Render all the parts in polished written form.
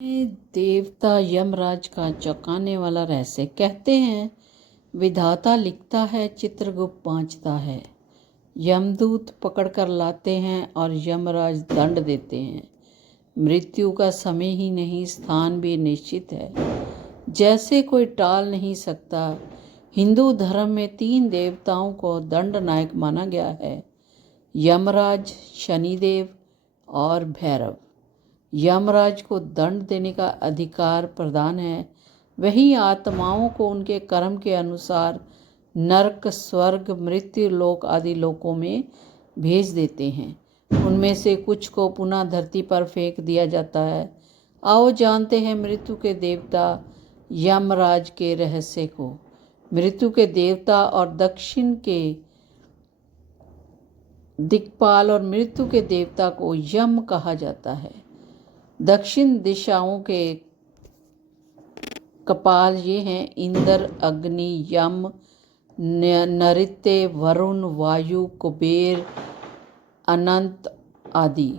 देवता यमराज का चौंकाने वाला रहस्य। कहते हैं विधाता लिखता है, चित्रगुप्त बाँचता है। यमदूत पकड़कर लाते हैं और यमराज दंड देते हैं। मृत्यु का समय ही नहीं, स्थान भी निश्चित है, जैसे कोई टाल नहीं सकता। हिंदू धर्म में 3 देवताओं को दंड नायक माना गया है: यमराज, शनिदेव और भैरव। यमराज को दंड देने का अधिकार प्रदान है। वही आत्माओं को उनके कर्म के अनुसार नरक, स्वर्ग, मृत्यु लोक आदि लोकों में भेज देते हैं। उनमें से कुछ को पुनः धरती पर फेंक दिया जाता है। आओ जानते हैं मृत्यु के देवता यमराज के रहस्य को। मृत्यु के देवता और दक्षिण के दिक्पाल और मृत्यु के देवता को यम कहा जाता है। दक्षिण दिशाओं के कपाल ये हैं: इंद्र, अग्नि, यम, नैऋत्य, वरुण, वायु, कुबेर, अनंत आदि।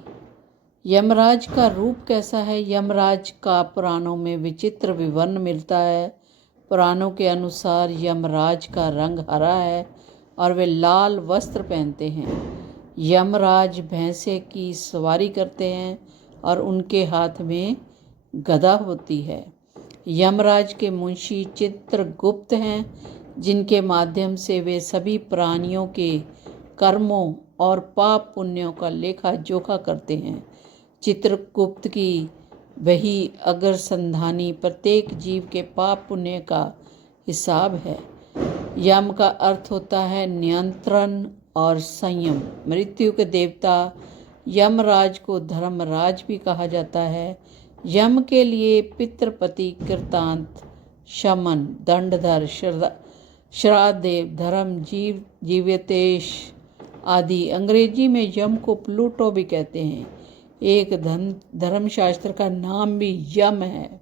यमराज का रूप कैसा है? यमराज का पुराणों में विचित्र विवरण मिलता है। पुराणों के अनुसार यमराज का रंग हरा है और वे लाल वस्त्र पहनते हैं। यमराज भैंसे की सवारी करते हैं और उनके हाथ में गदा होती है। यमराज के मुंशी चित्रगुप्त हैं, जिनके माध्यम से वे सभी प्राणियों के कर्मों और पाप पुण्यों का लेखा जोखा करते हैं। चित्रगुप्त की वही अग्रसंधानी प्रत्येक जीव के पाप पुण्य का हिसाब है। यम का अर्थ होता है नियंत्रण और संयम। मृत्यु के देवता यमराज को धर्मराज भी कहा जाता है। यम के लिए पितृपति, कृतांत, शमन, दंडधर, श्राद्धदेव, धर्म, जीव्यतेश आदि। अंग्रेजी में यम को प्लूटो भी कहते हैं। एक धर्मशास्त्र का नाम भी यम है।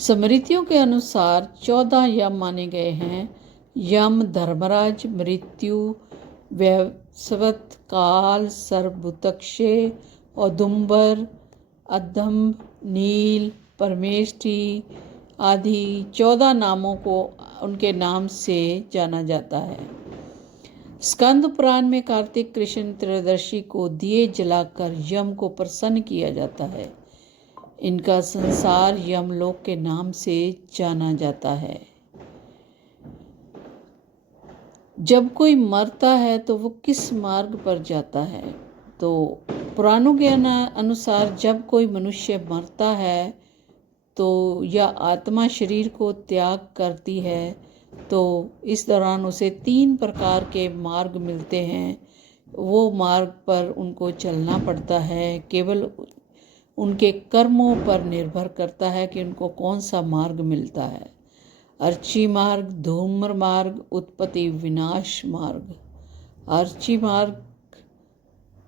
स्मृतियों के अनुसार 14 यम माने गए हैं: यम, धर्मराज, मृत्यु, वैवस्वत, काल, सर्वभूतक्षय, औदुंबर, अधम, नील, परमेष्ठी आदि। 14 नामों को उनके नाम से जाना जाता है। स्कंद पुराण में कार्तिक कृष्ण त्रयोदशी को दिए जलाकर यम को प्रसन्न किया जाता है। इनका संसार यमलोक के नाम से जाना जाता है। जब कोई मरता है तो वो किस मार्ग पर जाता है? तो पुराणों के अनुसार जब कोई मनुष्य मरता है तो या आत्मा शरीर को त्याग करती है तो इस दौरान उसे 3 प्रकार के मार्ग मिलते हैं। वो मार्ग पर उनको चलना पड़ता है। केवल उनके कर्मों पर निर्भर करता है कि उनको कौन सा मार्ग मिलता है: अर्ची मार्ग, धूम्र मार्ग, उत्पत्ति विनाश मार्ग। अर्ची मार्ग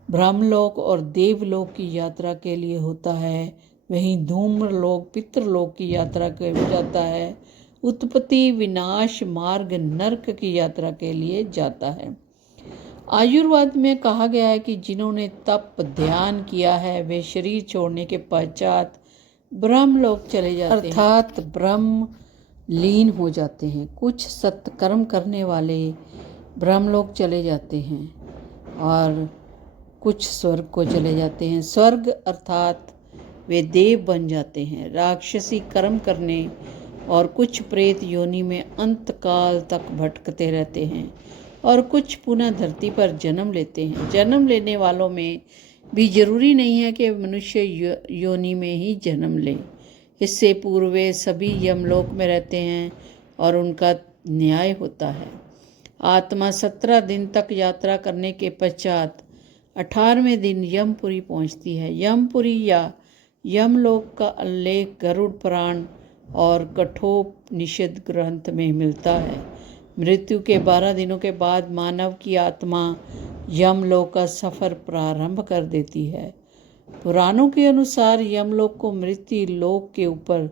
ब्रह्मलोक और देवलोक की यात्रा के लिए होता है, वहीं धूम्रलोक पितृलोक की यात्रा के लिए जाता है। उत्पत्ति विनाश मार्ग नरक की यात्रा के लिए जाता है। आयुर्वेद में कहा गया है कि जिन्होंने तप ध्यान किया है वे शरीर छोड़ने के पश्चात ब्रह्मलोक चले जाते हैं, अर्थात ब्रह्म लीन हो जाते हैं। कुछ सत्कर्म करने वाले ब्रह्मलोक चले जाते हैं और कुछ स्वर्ग को चले जाते हैं। स्वर्ग अर्थात वे देव बन जाते हैं। राक्षसी कर्म करने और कुछ प्रेत योनि में अंतकाल तक भटकते रहते हैं और कुछ पुनः धरती पर जन्म लेते हैं। जन्म लेने वालों में भी जरूरी नहीं है कि मनुष्य योनि में ही जन्म ले। इससे पूर्व वे सभी यमलोक में रहते हैं और उनका न्याय होता है। आत्मा 17 दिन तक यात्रा करने के पश्चात 18वें दिन यमपुरी पहुंचती है। यमपुरी या यमलोक का उल्लेख गरुड़ पुराण और कठोपनिषद ग्रंथ में मिलता है। मृत्यु के 12 दिनों के बाद मानव की आत्मा यमलोक का सफ़र प्रारंभ कर देती है। पुराणों के अनुसार यमलोक को मृत्यु लोक के ऊपर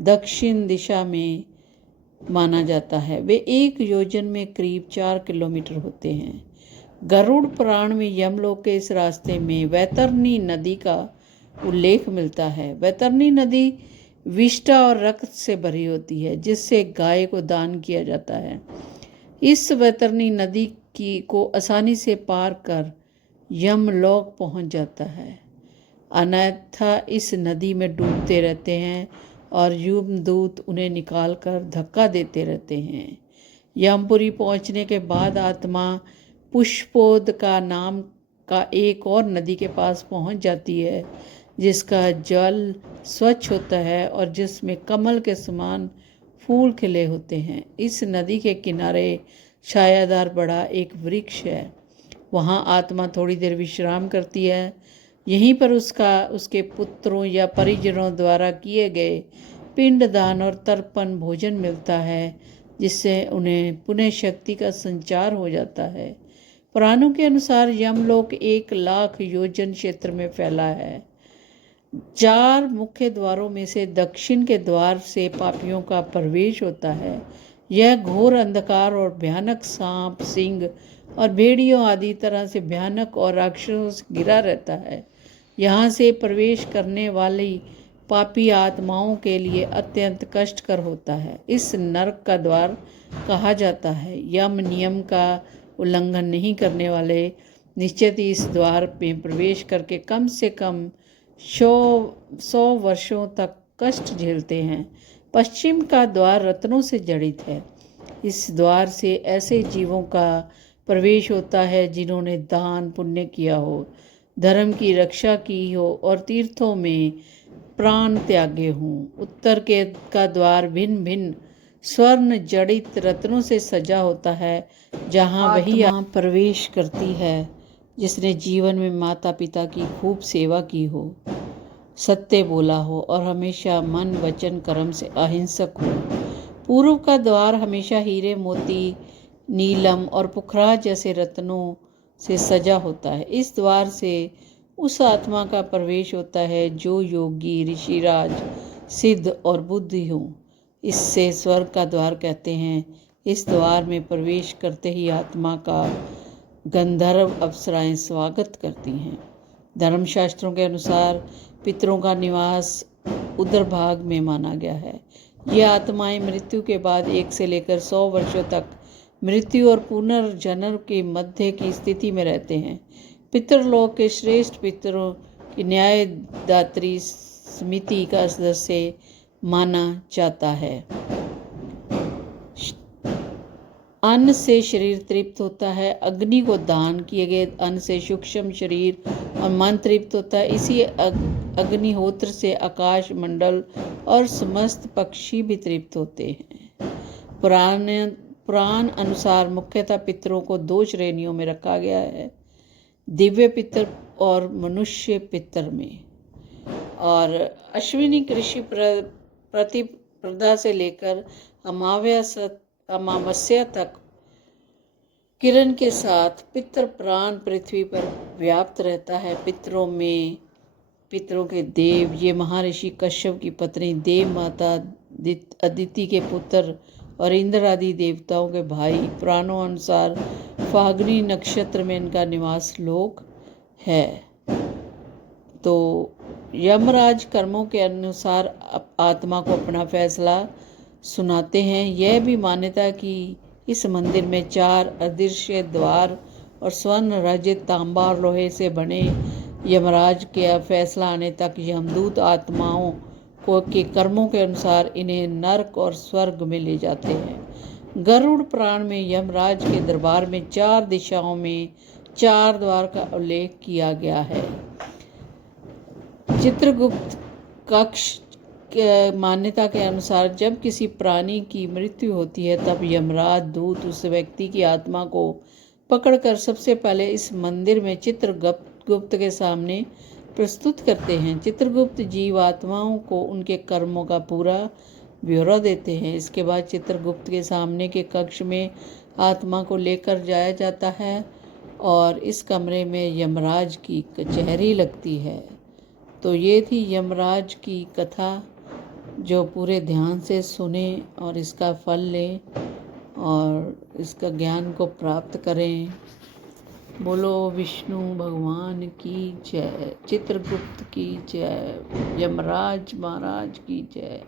दक्षिण दिशा में माना जाता है। वे 1 योजन में करीब 4 किलोमीटर होते हैं। गरुड़ पुराण में यमलोक के इस रास्ते में वैतरणी नदी का उल्लेख मिलता है। वैतरणी नदी विष्ठा और रक्त से भरी होती है, जिससे गाय को दान किया जाता है। इस वैतरणी नदी को आसानी से पार कर यमलोक पहुंच जाता है, अन्यथा इस नदी में डूबते रहते हैं और यमदूत उन्हें निकालकर धक्का देते रहते हैं। यमपुरी पहुंचने के बाद आत्मा पुष्पोद का नाम का एक और नदी के पास पहुंच जाती है, जिसका जल स्वच्छ होता है और जिसमें कमल के समान फूल खिले होते हैं। इस नदी के किनारे छायादार बड़ा एक वृक्ष है। वहाँ आत्मा थोड़ी देर विश्राम करती है। यहीं पर उसके पुत्रों या परिजनों द्वारा किए गए पिंडदान और तर्पण भोजन मिलता है, जिससे उन्हें पुण्य शक्ति का संचार हो जाता है। पुराणों के अनुसार यमलोक 1,00,000 योजन क्षेत्र में फैला है। 4 मुख्य द्वारों में से दक्षिण के द्वार से पापियों का प्रवेश होता है। यह घोर अंधकार और भयानक सांप, सिंह और भेड़ियों आदि तरह से भयानक और राक्षसों से घिरा रहता है। यहाँ से प्रवेश करने वाली पापी आत्माओं के लिए अत्यंत कष्टकर होता है। इस नरक का द्वार कहा जाता है। यम नियम का उल्लंघन नहीं करने वाले निश्चित ही इस द्वार में प्रवेश करके कम से कम 100 वर्षों तक कष्ट झेलते हैं। पश्चिम का द्वार रत्नों से जड़ित है। इस द्वार से ऐसे जीवों का प्रवेश होता है जिन्होंने दान पुण्य किया हो, धर्म की रक्षा की हो और तीर्थों में प्राण त्यागे हों। उत्तर का द्वार भिन्न भिन्न स्वर्ण जड़ित रत्नों से सजा होता है, जहाँ वही आत्मा प्रवेश करती है जिसने जीवन में माता पिता की खूब सेवा की हो, सत्य बोला हो और हमेशा मन वचन कर्म से अहिंसक हो। पूर्व का द्वार हमेशा हीरे मोती, नीलम और पुखराज जैसे रत्नों से सजा होता है। इस द्वार से उस आत्मा का प्रवेश होता है जो योगी, ऋषिराज, सिद्ध और बुद्धि हो। इससे स्वर्ग का द्वार कहते हैं। इस द्वार में प्रवेश करते ही आत्मा का गंधर्व अप्सराएं स्वागत करती हैं। धर्मशास्त्रों के अनुसार पितरों का निवास उदर भाग में माना गया है। ये आत्माएं मृत्यु के बाद 1 से लेकर 100 वर्षों तक मृत्यु और पुनर्जन्म के मध्य की स्थिति में रहते हैं। पितृलोक के श्रेष्ठ पितरों की न्यायदात्री समिति का सदस्य माना जाता है। अन्न से शरीर तृप्त होता है। अग्नि को दान किए गए अन्न से सूक्ष्म शरीर और मन तृप्त होता है। इसी अग्निहोत्र से आकाश मंडल और समस्त पक्षी भी तृप्त होते हैं। पुराण अनुसार मुख्यतः पितरों को 2 श्रेणियों में रखा गया है, दिव्य पितर और मनुष्य पितर में। और अश्विनी कृषि प्रतिपदा से लेकर अमावस्या तक किरण के साथ पितृ प्राण पृथ्वी पर व्याप्त रहता है। पितरों के देव ये महर्षि कश्यप की पत्नी देव माता अदिति के पुत्र और इंद्र आदि देवताओं के भाई। पुराणों अनुसार फाल्गुनी नक्षत्र में इनका निवास लोक है। तो यमराज कर्मों के अनुसार आत्मा को अपना फैसला सुनाते हैं। यह भी मान्यता कि इस मंदिर में 4 अदृश्य द्वार और स्वर्ण रजित तांबा और लोहे से बने यमराज के फैसला आने तक यमदूत आत्माओं को के कर्मों के अनुसार इन्हें नरक और स्वर्ग में ले जाते हैं। गरुड़ पुराण में यमराज के दरबार में 4 दिशाओं में 4 द्वार का उल्लेख किया गया है। चित्रगुप्त कक्ष मान्यता के अनुसार जब किसी प्राणी की मृत्यु होती है तब यमराज दूत उस व्यक्ति की आत्मा को पकड़कर सबसे पहले इस मंदिर में चित्रगुप्त के सामने प्रस्तुत करते हैं। चित्रगुप्त जीव आत्माओं को उनके कर्मों का पूरा ब्यौरा देते हैं। इसके बाद चित्रगुप्त के सामने के कक्ष में आत्मा को लेकर जाया जाता है और इस कमरे में यमराज की कचहरी लगती है। तो ये थी यमराज की कथा, जो पूरे ध्यान से सुने और इसका फल लें और इसका ज्ञान को प्राप्त करें। बोलो विष्णु भगवान की जय, चित्रगुप्त की जय, यमराज महाराज की जय।